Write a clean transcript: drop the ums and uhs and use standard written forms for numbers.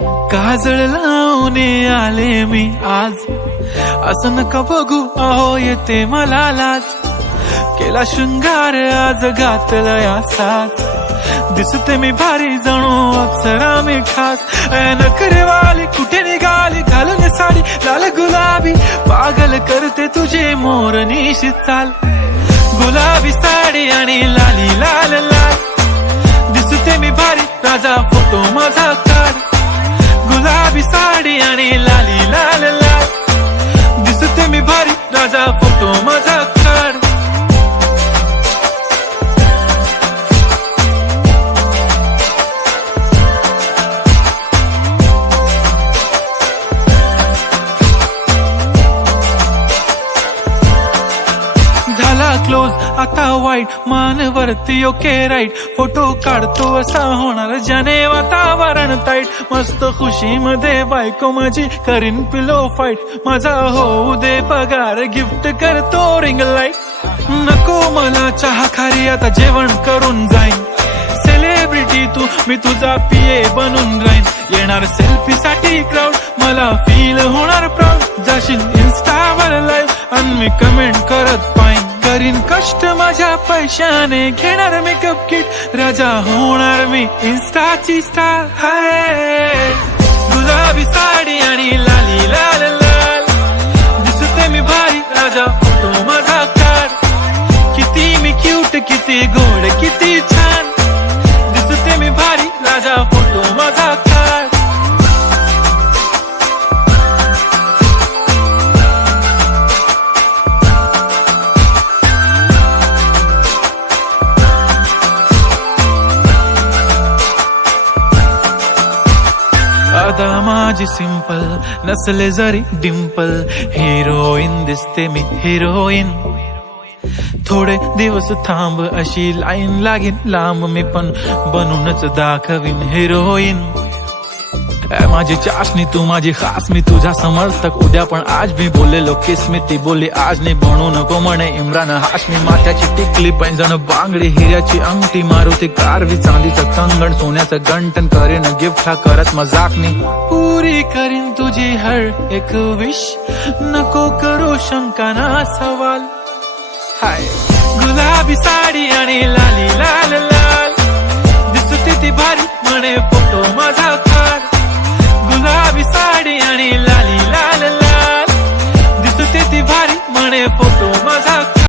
काजळ लावून आले मी आज, असं नका बघू अहो येते मला लाज. केला शृंगार आज घातला याचाच, दिसते मी भारी जणू अप्सरा मी खास. नखरेवाली कुठे निघाली घालून साडी लाल गुलाबी, पागल करते तुझे मोरनीशी चाल. गुलाबी साडी आणि लाली लाल लाल, दिसते मी भारी राजा फोटो माझा काढ. गुलाबी साडी आणि लाली लाल लाल, दिसते मी भारी राजा फोटो माझा काढ. झाला क्लोज आता वाईट, मान वरती ओके राईट. फोटो काढतो असा होणार ज्याने वातावरण ताईट. मस्त खुशी मध्ये बायको माझी करीन पिलो फाईट. माझा होऊ दे पगार गिफ्ट करतो रिंग लाईट. नको मला चहा खारी आता जेवण करून जाईन. सेलिब्रिटी तू मी तुझा पिये बनून राहीन. येणार सेल्फी साठी क्राऊड मला फील होणार प्राऊड. जाशील इन्स्टावर लाईव्ह आणि मी कमेंट करत पाईन. करीन कष्ट माझ्या पैशाने घेणार मेकअप किट. राजा होणार मी इन्स्टाची स्टार. हाय गुलाबी साडी आणि लाली लाल लाल, दिसते मी भारी राजा फोटो माझा काढ. किती मी क्यूट किती गोड किती छान, दिसते मी भारी राजा फोटो माझा काढ. आता माझी सिंपल नसले जरी डिंपल, हिरोईन दिसते मी हिरोईन. थोडे दिवस थांब अशी लाईन लागेल लांब, मी पण बनूनच दाखवीन हिरोईन. माझी चाशनी तू माझी खास, मी तुझा समर्थक उद्या पण आज. मी बोललेलो किस मी ती बोलली आज नाही. बनू नको म्हणे इम्रान हाशमी. माथ्याची टिकली पैंजण बांगडी, हिऱ्याची अंगठी, मारुती कारवी, चांदीचं कंगण, सोन्याचं गंटन. करीन गिफ्ट हा करत मजाकनी. पुरी करीन तुझी हर एक विश, नको करू शंका ना सवाल. हाय गुलाबी साडी आणि लाली लाल लाल, दिसते ती भारी म्हणे फोटो माझा काढ. गुलाबी साडी आणि लाली लाल लाल, दिसते ती भारी म्हणे फोटो माझा